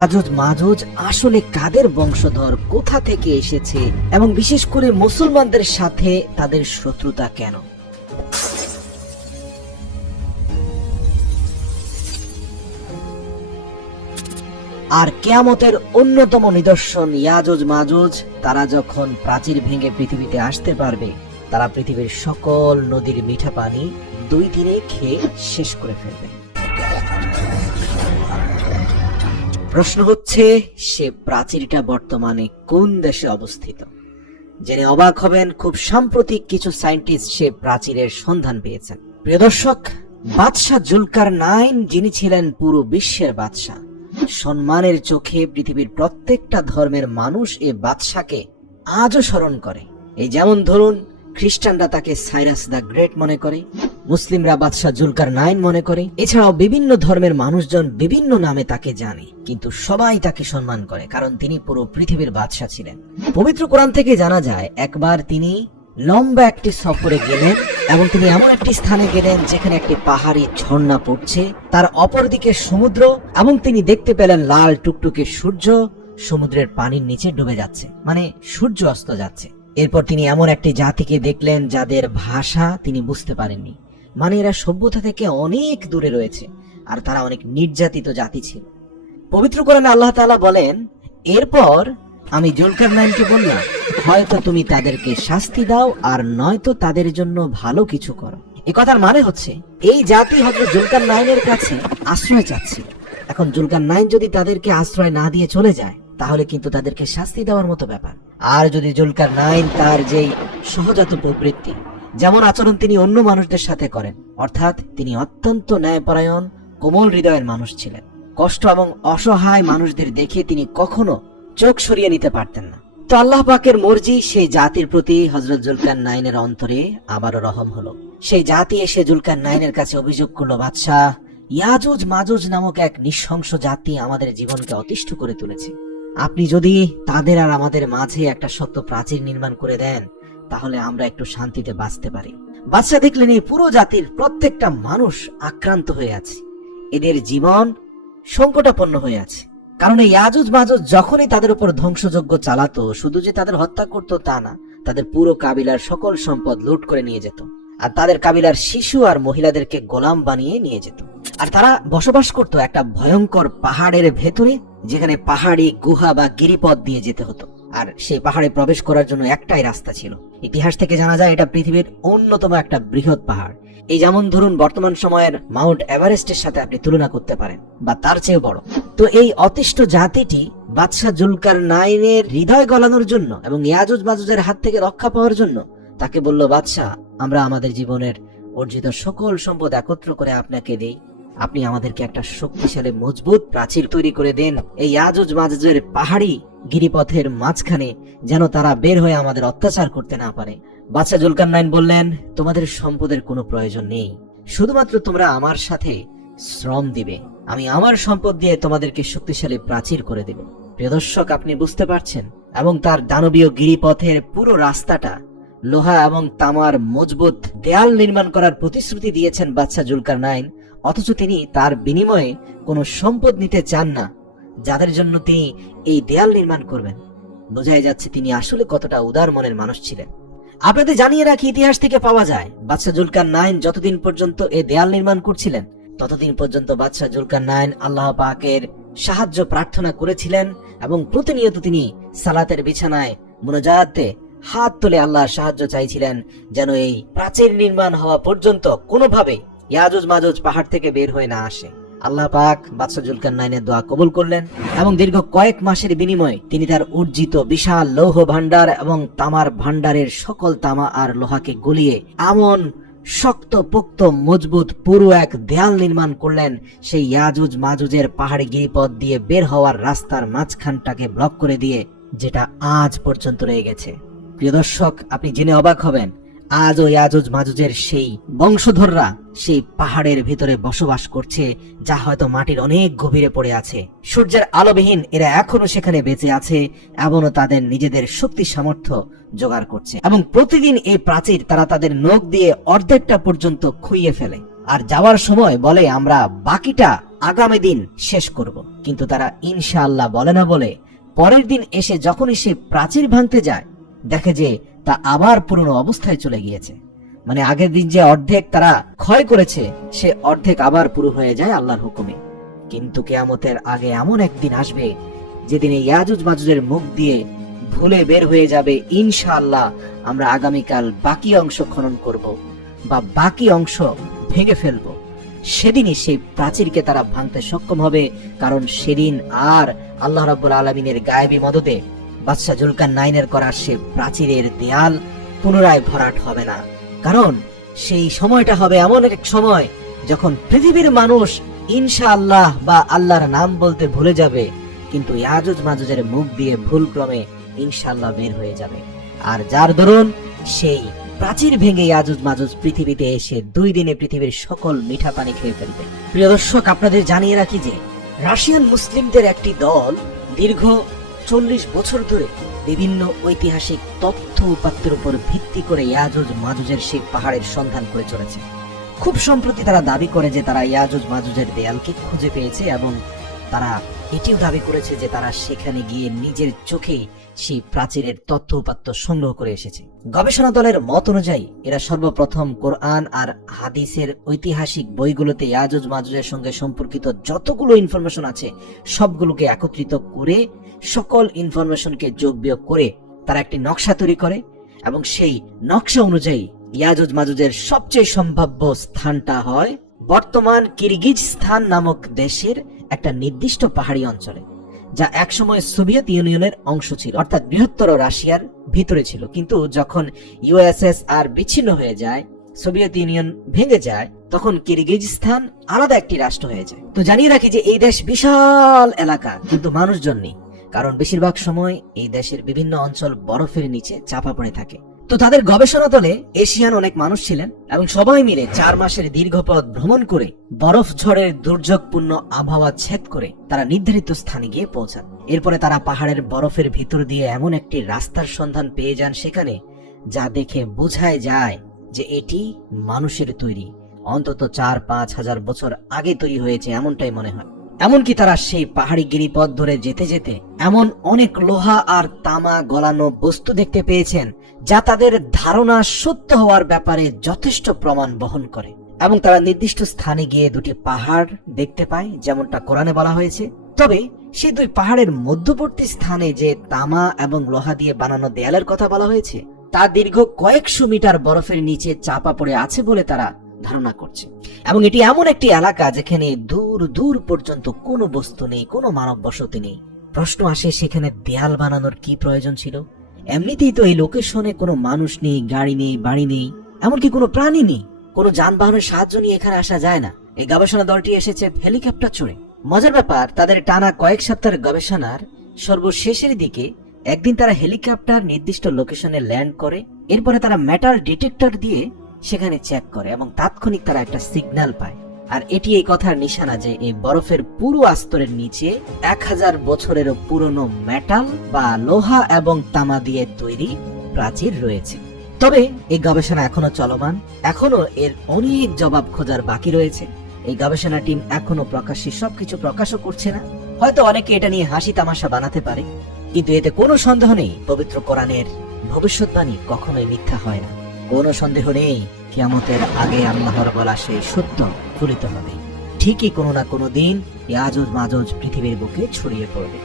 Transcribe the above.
ইয়াজুজ মাজুজ আসলে কাদের বংশধর, কোথা থেকে এসেছে এবং বিশেষ করে মুসলমানদের সাথে তাদের শত্রুতা কেন? আর কিয়ামতের অন্যতম নিদর্শন ইয়াজুজ মাজুজ, তারা যখন প্রাচীর ভেঙে পৃথিবীতে আসতে পারবে, তারা পৃথিবীর সকল নদীর মিঠা পানি 2 দিনে খেয়ে শেষ করে ফেলবে। প্রশ্ন হচ্ছে, সে প্রাচীরটা বর্তমানে কোন দেশে অবস্থিত? জেনে অবাক হবেন, খুব সাম্প্রতিক কিছু সায়েন্টিস্ট সে প্রাচীরের সন্ধান পেয়েছেন। প্রিয় দর্শক, বাদশাহ জুলকারনাইন, যিনি ছিলেন পুরো বিশ্বের বাদশাহ, সম্মানের চোখে পৃথিবীর প্রত্যেকটা ধর্মের মানুষ এ বাদশাকে আজও স্মরণ করে। এই যেমন ধরুন, খ্রিস্টানরা তাকে সাইরাস দ্য গ্রেট মনে করে, মুসলিমরা বাদশাহ জুলকারনাইন মনে করে, এছাড়াও বিভিন্ন ধর্মের মানুষজন বিভিন্ন নামে তাকে জানে, কিন্তু সবাই তাকে সম্মান করে কারণ তিনি পুরো পৃথিবীর বাদশাহ ছিলেন। পবিত্র কোরআন থেকে জানা যায়, একবার তিনি লম্বা একটি সফরে গেলেন এবং তিনি এমন একটি স্থানে গেলেন যেখানে একটি পাহাড়ি ঝর্ণা পড়ছে, তার অপরদিকে সমুদ্র, এবং তিনি দেখতে পেলেন লাল টুকটুকে সূর্য সমুদ্রের পানির নিচে ডুবে যাচ্ছে, মানে সূর্য অস্ত যাচ্ছে। এরপর তিনি এমন একটি জাতিকে দেখলেন যাদের ভাষা তিনি বুঝতে পারেননি, মানে এরা সভ্যতা থেকে অনেক দূরে রয়েছে আর তারা অনেক নির্যাতিত জাতি ছিল। পবিত্র কোরআনে আল্লাহ তাআলা বলেন, এরপর আমি জুলকারনাইনকে বললাম, হয়তো তুমি তাদেরকে শাস্তি দাও আর নয়তো তাদের জন্য ভালো কিছু করো। এই কথার মানে হচ্ছে, এই জাতি হযরত জুলকারনাইনের কাছে আশ্রয় চাচ্ছে। এখন জুলকারনাইন যদি তাদেরকে আশ্রয় না দিয়ে চলে যায়, তাহলে কিন্তু তাদেরকে শাস্তি দেওয়ার মতো ব্যাপার। আর যদি জুলকারনাইন তার যেই সহজাত প্রবৃত্তি, যেমন আচরণ তিনি অন্য মানুষদের সাথে করেন, অর্থাৎ তিনি অত্যন্ত ন্যায়পরায়ণ, কোমল হৃদয়ের মানুষ ছিলেন, কষ্ট এবং অসহায় মানুষদের দেখে তিনি কখনো চোখ সরিয়ে নিতে পারতেন না। তো আল্লাহ পাকের মর্জি, সেই জাতির প্রতি হযরত জুলকারনাইনের অন্তরে আবারও রহম হলো। সেই জাতি এসে জুলকারনাইনের কাছে অভিযোগ করলো, বাদশাহ, ইয়াজুজ মাজুজ নামক এক নৃশংস জাতি আমাদের জীবনকে অতিষ্ঠ করে তুলেছে। আপনি যদি তাদের আর আমাদের মাঝে একটা শক্ত প্রাচীর নির্মাণ করে দেন, তাহলে আমরা একটু শান্তিতে বাঁচতে পারি। বাদশা দেখলেন এই পুরো জাতির প্রত্যেকটা মানুষ আক্রান্ত হয়ে আছে, এদের জীবন সংকটাপন্ন হয়ে আছে। কারণ এই ইয়াজুজ মাজুজ যখনই তাদের উপর ধ্বংসযজ্ঞ চালাতো, শুধু যে তাদের হত্যা করতো তা না, তাদের পুরো কাবিলার সকল সম্পদ লুট করে নিয়ে যেত, আর তাদের কাবিলার শিশু আর মহিলাদেরকে গোলাম বানিয়ে নিয়ে যেত। আর তারা বসবাস করত একটা ভয়ঙ্কর পাহাড়ের ভেতরে, যেখানে পাহাড়ি গুহা বা গিরিপথ দিয়ে যেতে হতো। আর সেই পাহাড়ে প্রবেশ করার জন্য একটাই রাস্তা ছিল। ইতিহাস থেকে জানা যায়, এটা পৃথিবীর অন্যতম একটা বৃহৎ পাহাড়। এই যেমন ধরুন, বর্তমান সময়ের মাউন্ট এভারেস্টের সাথে আপনি তুলনা করতে পারেন, বা তার চেয়েও বড়। তো এই অতিষ্ঠ জাতিটি বাদশাহ জুলকারনাইনের হৃদয় গলানোর জন্য এবং ইয়াজুজ মাজুজের হাত থেকে রক্ষা পাওয়ার জন্য তাকে বলল, বাদশাহ, আমরা আমাদের জীবনের অর্জিত সকল সম্পদ একত্র করে আপনাকে দেই, আপনি আমাদেরকে একটা শক্তিশালী মজবুত প্রাচীর তৈরি করে দেন এই ইয়াজুজ মাজুজের পাহাড়ি গিরিপথের মাঝখানে, যেন তারা বের হয়ে আমাদের অত্যাচার করতে না পারে। বাদশাহ জুলকারনাইন বললেন, তোমাদের সম্পদের কোনো প্রয়োজন নেই, শুধুমাত্র তোমরা আমার সাথে শ্রম দিবে, আমি আমার সম্পদ দিয়ে তোমাদেরকে শক্তিশালী প্রাচীর করে দেব। প্রিয় দর্শক, আপনি বুঝতে পারছেন, এবং তার দানবীয় গিরিপথের পুরো রাস্তাটা লোহা এবং তামার মজবুত দেয়াল নির্মাণ করার প্রতিশ্রুতি দিয়েছেন বাদশাহ জুলকারনাইন, অথচ তিনি তার বিনিময়ে কোনো সম্পদ নিতে চান না, যাদের জন্য তিনি এই দেয়াল নির্মাণ করবেন। বোঝাই যাচ্ছে তিনি আসলে কতটা উদার মনের মানুষ ছিলেন। আপনাদের জানিয়ে রাখি, ইতিহাস থেকে পাওয়া যায়, বাদশাহ জুলকারনাইন যতদিন পর্যন্ত এই দেয়াল নির্মাণ করছিলেন, ততদিন পর্যন্ত বাদশাহ জুলকারনাইন আল্লাহ পাকের সাহায্য প্রার্থনা করেছিলেন, এবং প্রতিনিয়ত তিনি সালাতের বিছানায় মুনাজাতে হাত তুলে আল্লাহর সাহায্য চাইছিলেন, যেন এই প্রাচীর নির্মাণ হওয়া পর্যন্ত কোনোভাবে ইয়াজুজ মাজুজ পাহাড় থেকে বের হয়ে না আসে। আল্লাহ পাক বাদশাহ জুলকারনাইনের দোয়া কবুল করলেন, এবং দীর্ঘ কয়েক মাসের বিনিময়ে তিনি তার অর্জিত বিশাল লৌহ ভান্ডার এবং তামার ভান্ডারের সকল তামা আর লোহাকে গলিয়ে এমন শক্ত পোক্ত মজবুত পুরো এক দেয়াল নির্মাণ করলেন, সেই ইয়াজুজ মাজুজের পাহাড়ি গিরিপথ দিয়ে বের হওয়ার রাস্তার মাঝখানটাকে ব্লক করে দিয়ে, যেটা আজ পর্যন্ত রয়ে গেছে। প্রিয় দর্শক, আপনি জেনে অবাক হবেন, আজও ইয়াজুজ মাজুজের সেই বংশধররা সেই পাহাড়ের ভিতরে বসবাস করছে, যা হয়তো মাটির অনেক গভীরে পড়ে আছে। সূর্যের আলোবিহীন এরা এখনো সেখানে বেঁচে আছে, এমনও তাদের নিজেদের শক্তি সামর্থ্য জোগাড় করছে, এবং প্রতিদিন এই প্রাচীর তারা তাদের নখ দিয়ে অর্ধেকটা পর্যন্ত খুইয়ে ফেলে, আর যাওয়ার সময় বলে, আমরা বাকিটা আগামী দিন শেষ করব। কিন্তু তারা ইনশাআল্লাহ বলে না বলে পরের দিন এসে যখনই সে প্রাচীর ভাঙতে যায়, দেখে যে তা আবার পুরনো অবস্থায় চলে গিয়েছে। মানে আগের দিন যে অর্ধেক তারা ক্ষয় করেছে, সে অর্ধেক আবার পুরো হয়ে যায় আল্লাহর হুকুমে। কিন্তু কিয়ামতের আগে এমন একদিন আসবে যেদিনে ইয়াজুজ মাজুজের মুখ দিয়ে ভুলে বের হয়ে যাবে, ইনশাআল্লাহ আমরা আগামীকাল বাকি অংশ খনন করব বা বাকি অংশ ভেঙে ফেলবো। সেদিনই সেই প্রাচীরকে তারা ভাঙতে সক্ষম হবে, কারণ সেদিন আর আল্লাহ রাব্বুল আলামিনের গায়েবী মদদে বাদশাহ জুলকারনাইনের করা সে প্রাচীরের দেয়াল পুনরায় ভরাট হবে না। কারণ সেই সময়টা হবে এমন এক সময় যখন পৃথিবীর মানুষ ইনশাআল্লাহ বা আল্লাহর নাম বলতে ভুলে যাবে, কিন্তু ইয়াজুজ মাজুজের মুখ দিয়ে ভুলক্রমে ইনশাআল্লাহ বের হয়ে যাবে। আর যার দরুন সেই প্রাচীর ভেঙে ইয়াজুজ মাজুজ পৃথিবীতে এসে 2 দিনে পৃথিবীর সকল মিঠা পানি খেয়ে ফেলবে। প্রিয় দর্শক, আপনাদের জানিয়ে রাখি যে রাশিয়ান মুসলিমদের একটি দল দীর্ঘ 40 বছর ধরে বিভিন্ন ঐতিহাসিক তথ্য উপাত্তের উপর ভিত্তি করে ইয়াজুজ মাজুজের সেই পাহাড়ের সন্ধান করে চলেছে। খুব সম্প্রতি তারা দাবি করে যে তারা ইয়াজুজ মাজুজের দেয়ালকে খুঁজে পেয়েছে, এবং তারা এটিও দাবি করেছে যে তারা সেখানে গিয়ে নিজের চোখে সেই প্রাচীরের তথ্য উপাত্ত সংগ্রহ করে এসেছে। গবেষণা দলের মত অনুযায়ী এরা সর্বপ্রথম কোরআন আর হাদিসের ঐতিহাসিক বইগুলোতে ইয়াজুজ মাজুজের সঙ্গে সম্পর্কিত যতগুলো ইনফরমেশন আছে সবগুলোকে একত্রিত করে, সকল ইনফরমেশনকে যোগ বিয়োগ করে তারা একটি নকশা তৈরি করে, এবং সেই নকশা অনুযায়ী ইয়াজুজ মাজুজের সবচেয়ে সম্ভাব্য স্থানটা হয় বর্তমান কিরগিজস্তান নামক দেশের একটা নির্দিষ্ট পাহাড়ি অঞ্চলে, যা একসময় সোভিয়েত ইউনিয়নের অংশ ছিল, অর্থাৎ বৃহত্তর রাশিয়ার ভিতরে ছিল। কিন্তু যখন ইউএসএসআর বিচ্ছিন্ন হয়ে যায়, সোভিয়েত ইউনিয়ন ভেঙে যায়, তখন কিরগিজস্তান আলাদা একটি রাষ্ট্র হয়ে যায়। তো জানিয়ে রাখি যে এই দেশ বিশাল এলাকা, কিন্তু মানুষজন নেই, কারণ বেশিরভাগ সময় এই দেশের বিভিন্ন অঞ্চল বরফের নিচে চাপা পড়ে থাকে। তো তাদের গবেষণা দলে এশিয়ান অনেক মানুষ ছিলেন, এবং সবাই মিলে 4 মাসের দীর্ঘ পথ ভ্রমণ করে বরফ ঝড়ের দুর্যোগপূর্ণ আবহাওয়া ছেদ করে তারা নির্ধারিত স্থানে গিয়ে পৌঁছান। এরপরে তারা পাহাড়ের বরফের ভিতর দিয়ে এমন একটি রাস্তার সন্ধান পেয়ে যান সেখানে, যা দেখে বোঝায় যায় যে এটি মানুষের তৈরি, অন্তত 4-5 হাজার বছর আগে তৈরি হয়েছে এমনটাই মনে হয়। এমনকি তারা সেই পাহাড়ি গিরিপথ ধরে যেতে যেতে এমন অনেক লোহা আর তামা গলানো বস্তু দেখতে পেয়েছেন যা তাদের ধারণা সত্য হওয়ার ব্যাপারে যথেষ্ট প্রমাণ বহন করে। এবং তারা নির্দিষ্ট স্থানে গিয়ে 2টি পাহাড় দেখতে পায়, যেমনটা কোরআনে বলা হয়েছে। তবে সেই 2 পাহাড়ের মধ্যবর্তী স্থানে যে তামা এবং লোহা দিয়ে বানানো দেয়ালের কথা বলা হয়েছে, তা দীর্ঘ কয়েকশো মিটার বরফের নিচে চাপা পড়ে আছে বলে তারা ধারণা করছে। এবং এটি এমন একটি এলাকা যেখানে দূর দূর পর্যন্ত কোনো বস্তু নেই, কোনো মানব বসতি নেই। প্রশ্ন আসে, সেখানে দেয়াল বানানোর কি প্রয়োজন ছিল? এমনিতেই তো এই লোকেশনে কোনো মানুষ নেই, গাড়ি নেই, বাড়ি নেই, এমনকি কোনো প্রাণী নেই। কোনো যানবাহনের সাহায্য নিয়ে এখানে আসা যায় না। এই গবেষণা দলটি এসেছে হেলিকপ্টার চড়ে। মজার ব্যাপার, তাদের টানা কয়েক সপ্তাহের গবেষণার সর্বশেষের দিকে একদিন তারা হেলিকপ্টার নির্দিষ্ট লোকেশনে ল্যান্ড করে। এরপরে তারা মেটাল ডিটেক্টর দিয়ে সেখানে চেক করে এবং তাৎক্ষণিক তারা একটা সিগন্যাল পায়। আর এটি এই কথার নিশানা যে এই বরফের পুরো আস্তরের নিচে 1000 বছরেরও পুরনো মেটাল বা লোহা এবং তামা দিয়ে তৈরি প্রাচীর রয়েছে। তবে এই গবেষণা এখনো চলমান, এখনো এর অনেক জবাব খোঁজার বাকি রয়েছে। এই গবেষণা টিম এখনো প্রকাশ্যে সবকিছু প্রকাশও করছে না। হয়তো অনেকে এটা নিয়ে হাসি তামাশা বানাতে পারে, কিন্তু এতে কোনো সন্দেহ নেই পবিত্র কোরআনের ভবিষ্যৎবাণী কখনোই মিথ্যা হয় না। কোনো সন্দেহ নেই কিয়ামতের আগে আল্লাহর বলা সেই সত্য ফলিত হবে। ঠিকই কোনো না কোনো দিন ইয়াজুজ মাজুজ পৃথিবীর বুকে ছড়িয়ে পড়বে।